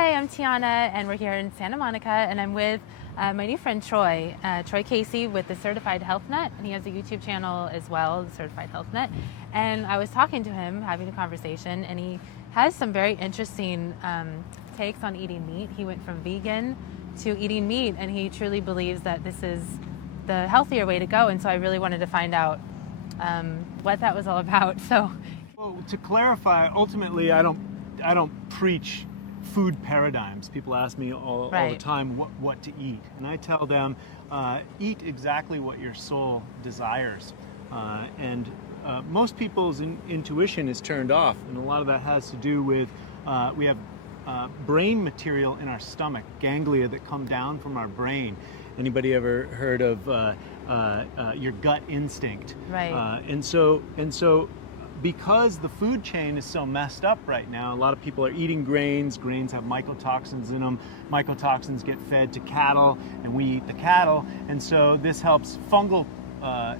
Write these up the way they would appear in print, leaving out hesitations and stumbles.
Hi, I'm TIANA, and we're here in Santa Monica, and I'm with my new friend Troy Casey with the Certified Health Net, and he has a YouTube channel as well, the Certified Health Net. And I was talking to him, having a conversation, and he has some very interesting takes on eating meat. He went from vegan to eating meat, and he truly believes that this is the healthier way to go. And so I really wanted to find out what that was all about. So, well, to clarify, ultimately, I don't preach food paradigms. People ask me all the time what to eat, and I tell them eat exactly what your soul desires. Most people's intuition is turned off, and a lot of that has to do with we have brain material in our stomach, ganglia that come down from our brain. Anybody ever heard of your gut instinct? Right. And so because the food chain is so messed up right now, a lot of people are eating grains. Grains have mycotoxins in them. Mycotoxins get fed to cattle, and we eat the cattle. And so this helps fungal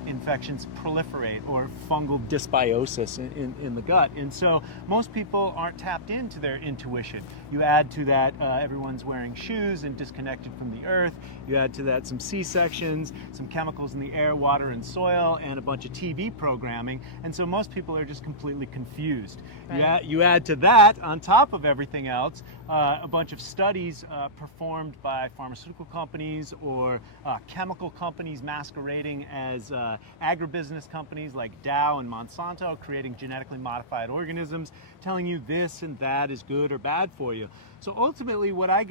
infections proliferate, or fungal dysbiosis in the gut. And so most people aren't tapped into their intuition. You add to that everyone's wearing shoes and disconnected from the earth. You add to that some C-sections, some chemicals in the air, water, and soil, and a bunch of TV programming. And so most people are just completely confused. Right. You add to that, on top of everything else, a bunch of studies performed by pharmaceutical companies or chemical companies masquerading as agribusiness companies like Dow and Monsanto, creating genetically modified organisms, telling you this and that is good or bad for you. So ultimately, what I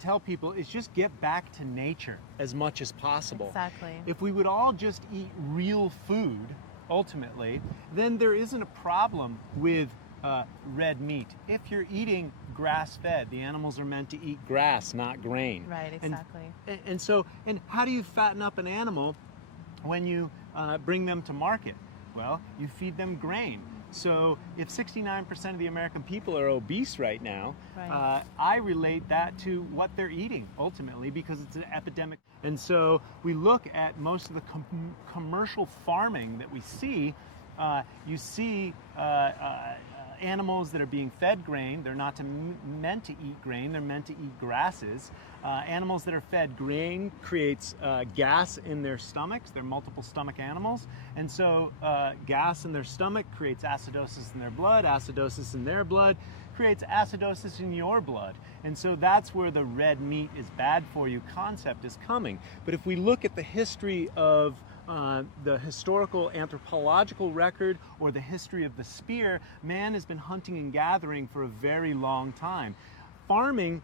tell people is just get back to nature as much as possible. Exactly. If we would all just eat real food, ultimately, then there isn't a problem with red meat. If you're eating grass-fed, the animals are meant to eat grass, not grain. Right, exactly. And how do you fatten up an animal when you bring them to market? Well, you feed them grain. So if 69% of the American people are obese right now, I relate that to what they're eating, ultimately, because it's an epidemic. And so we look at most of the commercial farming that we see. You see animals that are being fed grain. They're not meant to eat grain, they're meant to eat grasses. Animals that are fed grain creates gas in their stomachs. They're multiple stomach animals, and so gas in their stomach creates acidosis in their blood. Acidosis in their blood creates acidosis in your blood. And so that's where the red meat is bad for you concept is coming. But if we look at the history of the historical anthropological record, or the history of the spear, man has been hunting and gathering for a very long time. Farming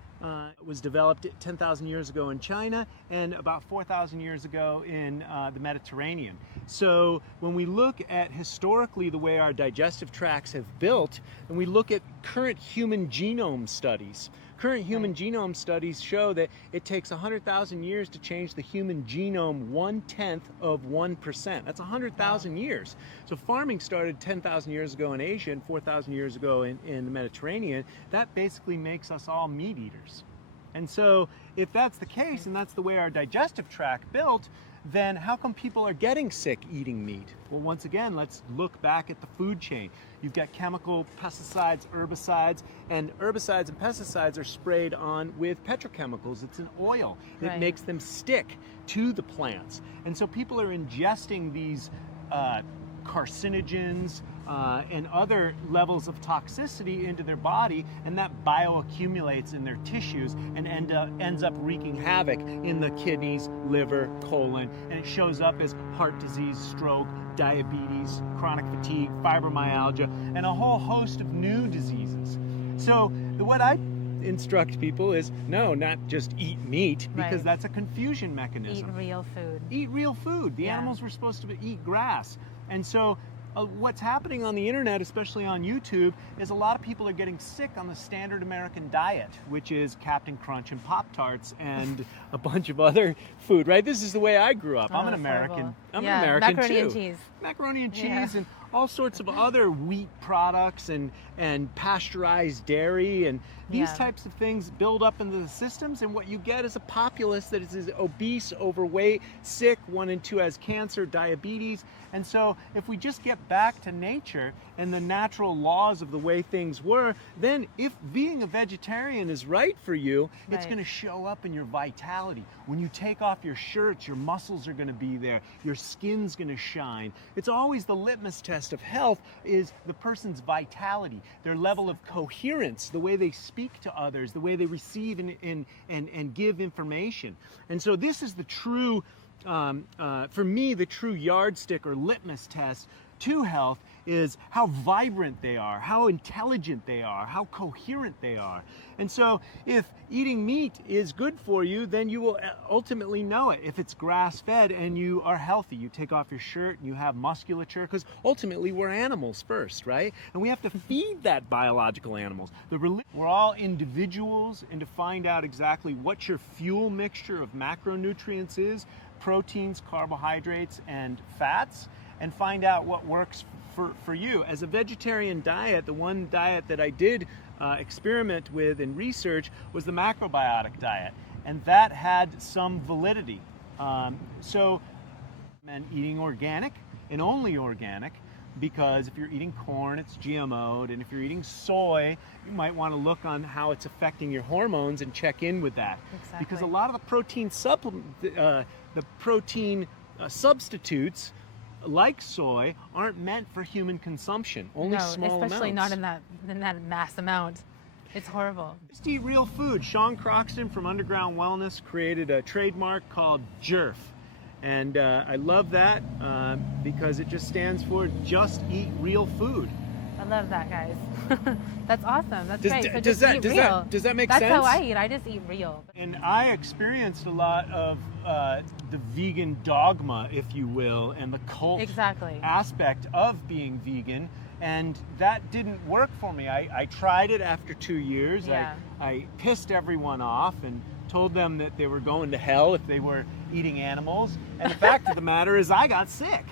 was developed 10,000 years ago in China, and about 4,000 years ago in the Mediterranean. So when we look at historically the way our digestive tracts have built, and we look at current human genome studies, genome studies show that it takes 100,000 years to change the human genome 1/10 of 1%. That's 100,000 years. So farming started 10,000 years ago in Asia and 4,000 years ago in the Mediterranean. That basically makes us all meat eaters. And so if that's the case, and that's the way our digestive tract built, then how come people are getting sick eating meat? Well, once again, let's look back at the food chain. You've got chemical pesticides, herbicides, and pesticides are sprayed on with petrochemicals. It's an oil. It makes them stick to the plants. And so people are ingesting these carcinogens and other levels of toxicity into their body, and that bioaccumulates in their tissues and ends up wreaking havoc in the kidneys, liver, colon, and it shows up as heart disease, stroke, diabetes, chronic fatigue, fibromyalgia, and a whole host of new diseases. So what I instruct people is, no, not just eat meat, because that's a confusion mechanism. Eat real food. Eat real food. The animals were supposed to eat grass. And so what's happening on the internet, especially on YouTube, is a lot of people are getting sick on the standard American diet, which is Captain Crunch and Pop-Tarts and a bunch of other food, right? This is the way I grew up. I'm an American. I'm an American macaroni too. and cheese. Macaroni and cheese and all sorts of other wheat products and pasteurized dairy and these types of things build up into the systems, and what you get is a populace that is obese, overweight, sick, 1 in 2 has cancer, diabetes. And so if we just get back to nature and the natural laws of the way things were, then if being a vegetarian is right for you, it's going to show up in your vitality. When you take off your shirts, your muscles are going to be there, your skin's going to shine. It's always the litmus test of health is the person's vitality, their level of coherence, the way they speak to others, the way they receive and give information. And so this is the true, for me, the true yardstick or litmus test to health is how vibrant they are, how intelligent they are, how coherent they are. And so if eating meat is good for you, then you will ultimately know it. If it's grass-fed and you are healthy, you take off your shirt and you have musculature, because ultimately we're animals first, right? And we have to feed that biological animals. We're all individuals, and to find out exactly what your fuel mixture of macronutrients is, proteins, carbohydrates, and fats, and find out what works for you. As a vegetarian diet, the one diet that I did experiment with in research was the macrobiotic diet, and that had some validity. So and eating organic and only organic, because if you're eating corn, it's GMO'd, and if you're eating soy, you might want to look on how it's affecting your hormones and check in with that. Exactly. Because a lot of the protein substitutes like soy aren't meant for human consumption, only small amounts. Especially not in that mass amount. It's horrible. Just eat real food. Sean Croxton from Underground Wellness created a trademark called JERF. And I love that because it just stands for just eat real food. I love that, guys. That's awesome. That's great. So does that make sense? That's how I eat. I just eat real. And I experienced a lot of the vegan dogma, if you will, and the cult aspect of being vegan. And that didn't work for me. I tried it after 2 years. I pissed everyone off and told them that they were going to hell if they were eating animals. And the fact of the matter is I got sick.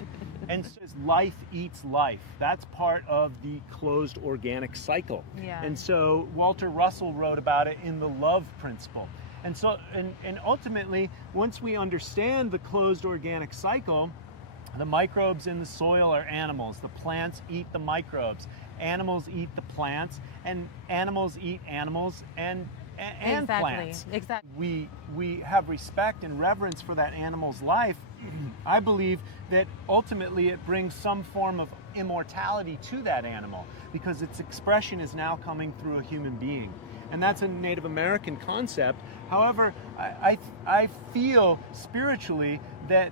And so life eats life. That's part of the closed organic cycle. And so Walter Russell wrote about it in The Love Principle. And so, and ultimately, once we understand the closed organic cycle, the microbes in the soil are animals. The plants eat the microbes. Animals eat the plants, and animals eat animals and plants. Exactly. We have respect and reverence for that animal's life. I believe that ultimately it brings some form of immortality to that animal because its expression is now coming through a human being. And that's a Native American concept. However, I feel spiritually that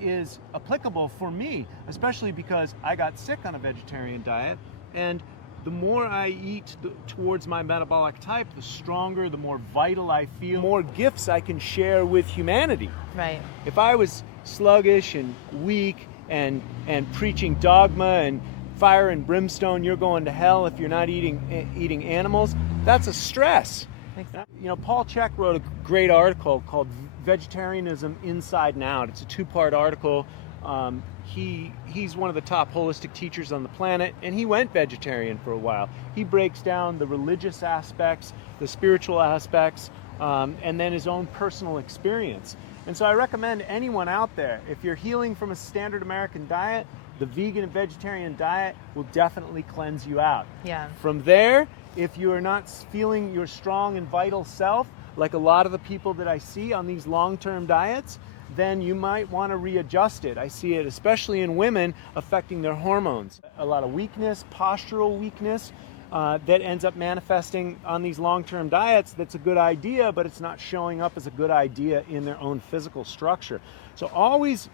is applicable for me, especially because I got sick on a vegetarian diet, and the more I eat towards my metabolic type, the stronger, the more vital I feel, more gifts I can share with humanity. Right. If I was sluggish and weak and preaching dogma and fire and brimstone, you're going to hell if you're not eating animals, that's a stress. Exactly. You know, Paul Chek wrote a great article called Vegetarianism Inside and Out. It's a 2-part article. He's one of the top holistic teachers on the planet, and he went vegetarian for a while. He breaks down the religious aspects, the spiritual aspects, and then his own personal experience. And so I recommend anyone out there, if you're healing from a standard American diet, the vegan and vegetarian diet will definitely cleanse you out. From there, if you are not feeling your strong and vital self, like a lot of the people that I see on these long-term diets, then you might want to readjust it. I see it especially in women affecting their hormones. A lot of weakness, postural weakness, that ends up manifesting on these long-term diets. That's a good idea, but it's not showing up as a good idea in their own physical structure. So always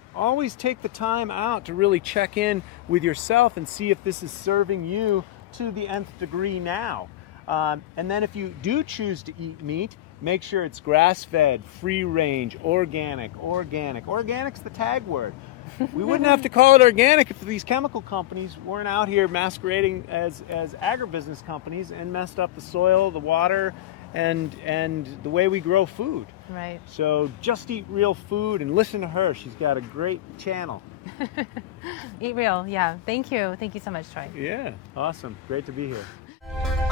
take the time out to really check in with yourself and see if this is serving you to the nth degree now. And then if you do choose to eat meat, make sure it's grass-fed, free-range, organic. Organic's the tag word. We wouldn't have to call it organic if these chemical companies weren't out here masquerading as agribusiness companies and messed up the soil, the water, and the way we grow food. Right. So just eat real food and listen to her. She's got a great channel. Eat real, yeah. Thank you. Thank you so much, Troy. Yeah, awesome. Great to be here.